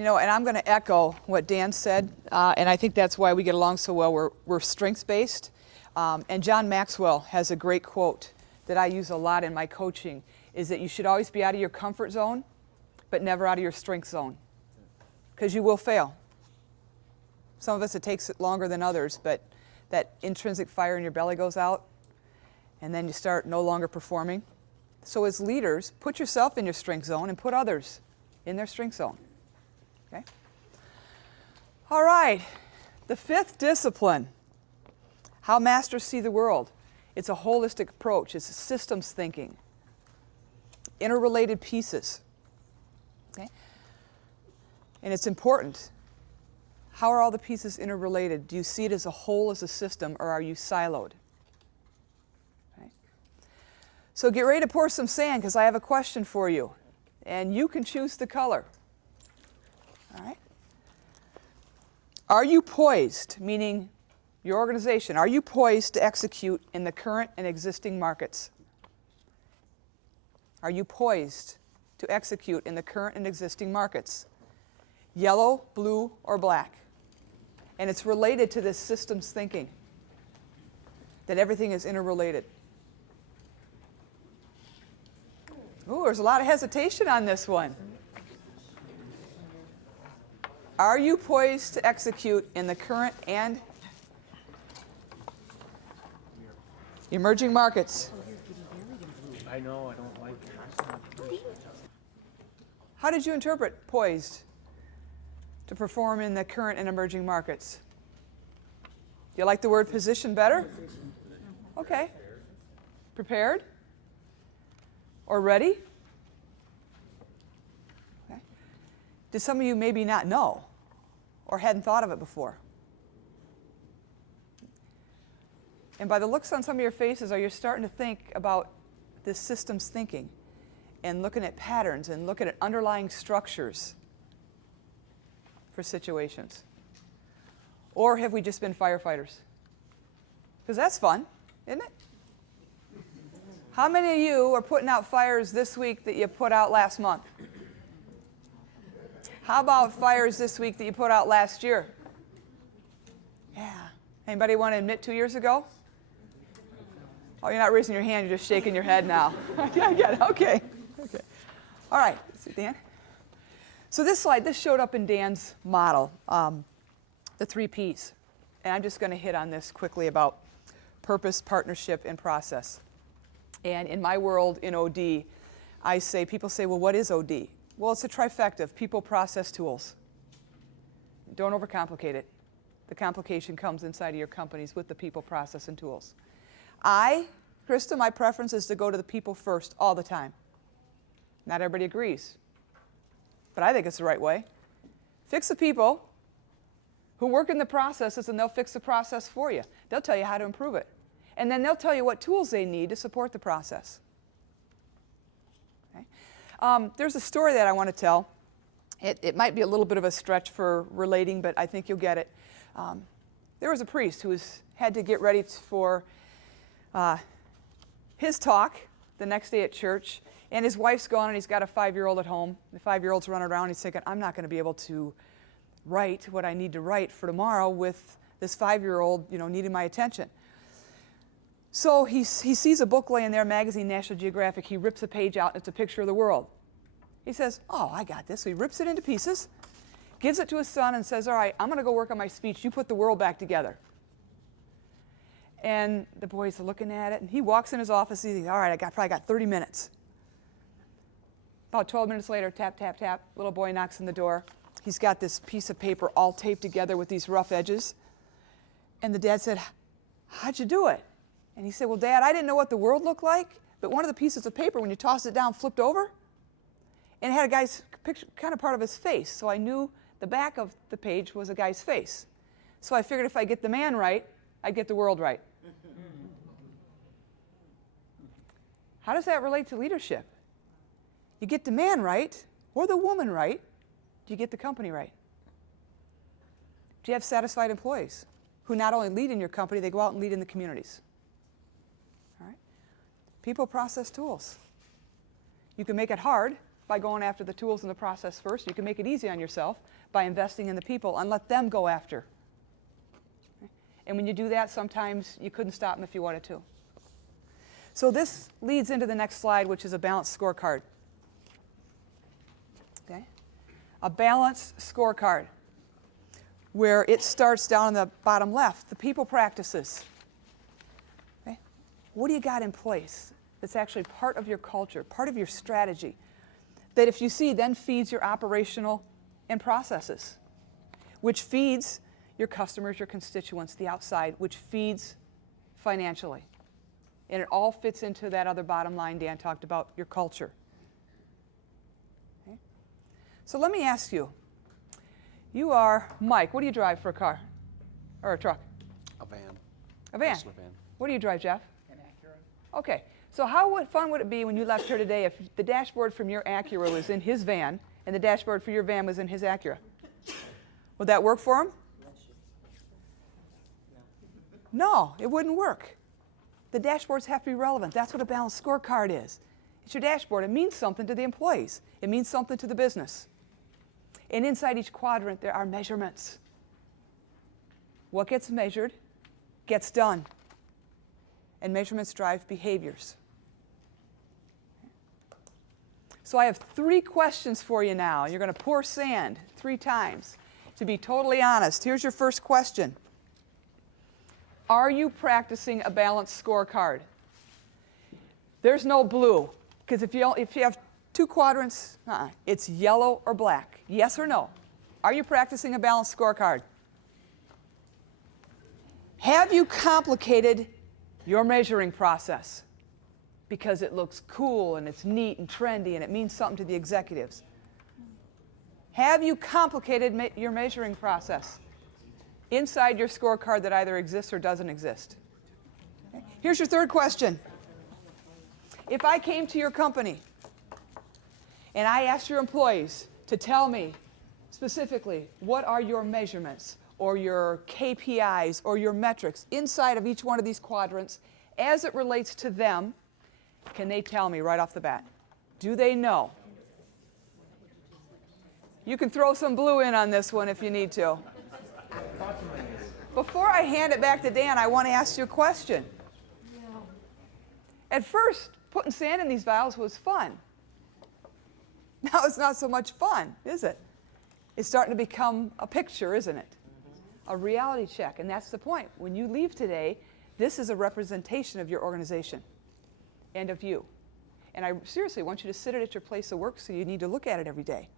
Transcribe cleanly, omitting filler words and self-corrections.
You know, and I'm going to echo what Dan said, and I think that's why we get along so well. We're strengths-based. And John Maxwell has a great quote that I use a lot in my coaching, is that you should always be out of your comfort zone, but never out of your strength zone, because you will fail. Some of us, it takes longer than others, but that intrinsic fire in your belly goes out, and then you start no longer performing. So as leaders, put yourself in your strength zone and put others in their strength zone. Okay? All right, the fifth discipline, how masters see the world. It's a holistic approach. It's a systems thinking, interrelated pieces. Okay? And it's important. How are all the pieces interrelated? Do you see it as a whole, as a system, or are you siloed? Okay? So get ready to pour some sand, because I have a question for you. And you can choose the color. All right? Are you poised, meaning your organization, are you poised to execute in the current and existing markets? Are you poised to execute in the current and existing markets? Yellow, blue, or black? And it's related to this systems thinking, that everything is interrelated. Ooh, there's a lot of hesitation on this one. Are you poised to execute in the current and emerging markets? I know, I don't like it. How did you interpret poised to perform in the current and emerging markets? Do you like the word position better? Okay. Prepared? Or ready? Okay. Did some of you maybe not know or hadn't thought of it before? And by the looks on some of your faces, are you starting to think about this systems thinking and looking at patterns and looking at underlying structures for situations? Or have we just been firefighters? Because that's fun, isn't it? How many of you are putting out fires this week that you put out last month? How about fires this week that you put out last year? Yeah. Anybody want to admit 2 years ago? Oh, you're not raising your hand, you're just shaking your head now. Yeah, I get it. Okay. Okay. All right. See, Dan? So this slide, this showed up in Dan's model, the 3 Ps. And I'm just going to hit on this quickly about purpose, partnership, and process. And in my world, in OD, people say, well, what is OD? Well, it's a trifecta of people, process, tools. Don't overcomplicate it. The complication comes inside of your companies with the people, process, and tools. Krista, my preference is to go to the people first all the time. Not everybody agrees, but I think it's the right way. Fix the people who work in the processes, and they'll fix the process for you. They'll tell you how to improve it. And then they'll tell you what tools they need to support the process. Okay? There's a story that I want to tell. It might be a little bit of a stretch for relating, but I think you'll get it. There was a priest who had to get ready for his talk the next day at church, and his wife's gone, and he's got a 5-year-old at home. The 5-year-old's running around, and he's thinking, I'm not going to be able to write what I need to write for tomorrow with this 5-year-old, needing my attention. So he sees a book laying there, magazine, National Geographic. He rips a page out, and it's a picture of the world. He says, oh, I got this. So he rips it into pieces, gives it to his son, and says, all right, I'm going to go work on my speech. You put the world back together. And the boy's looking at it, and he walks in his office. He thinks, all right, probably got 30 minutes. About 12 minutes later, tap, tap, tap. Little boy knocks on the door. He's got this piece of paper all taped together with these rough edges. And the dad said, how'd you do it? And he said, well, Dad, I didn't know what the world looked like, but one of the pieces of paper, when you tossed it down, flipped over, and it had a guy's picture, kind of part of his face. So I knew the back of the page was a guy's face. So I figured if I get the man right, I'd get the world right. How does that relate to leadership? You get the man right, or the woman right, do you get the company right? Do you have satisfied employees who not only lead in your company, they go out and lead in the communities? All right? People, process, tools. You can make it hard, by going after the tools and the process first. You can make it easy on yourself by investing in the people and let them go after. And when you do that, sometimes you couldn't stop them if you wanted to. So this leads into the next slide, which is a balanced scorecard. Okay? A balanced scorecard, where it starts down in the bottom left, the people practices. Okay? What do you got in place that's actually part of your culture, part of your strategy, that if you see then feeds your operational and processes, which feeds your customers, your constituents, the outside, which feeds financially. And it all fits into that other bottom line Dan talked about, your culture. Okay? So let me ask you, you are Mike. What do you drive for a car or a truck? A van. A van. Personal van. What do you drive, Jeff? An Acura. Okay. So how fun would it be when you left here today if the dashboard from your Acura was in his van and the dashboard for your van was in his Acura? Would that work for him? No, it wouldn't work. The dashboards have to be relevant. That's what a balanced scorecard is. It's your dashboard. It means something to the employees. It means something to the business. And inside each quadrant, there are measurements. What gets measured gets done. And measurements drive behaviors. So I have 3 questions for you now. You're going to pour sand 3 times. To be totally honest, here's your first question. Are you practicing a balanced scorecard? There's no blue, because if you have 2 quadrants, it's yellow or black. Yes or no? Are you practicing a balanced scorecard? Have you complicated your measuring process because it looks cool and it's neat and trendy and it means something to the executives? Have you complicated your measuring process inside your scorecard that either exists or doesn't exist? Okay. Here's your third question. If I came to your company and I asked your employees to tell me specifically what are your measurements or your KPIs or your metrics inside of each one of these quadrants as it relates to them, can they tell me right off the bat? Do they know? You can throw some blue in on this one if you need to. Before I hand it back to Dan, I want to ask you a question. At first, putting sand in these vials was fun. Now it's not so much fun, is it? It's starting to become a picture, isn't it? A reality check, and that's the point. When you leave today, this is a representation of your organization and of you. And I seriously want you to sit it at your place of work, so you need to look at it every day.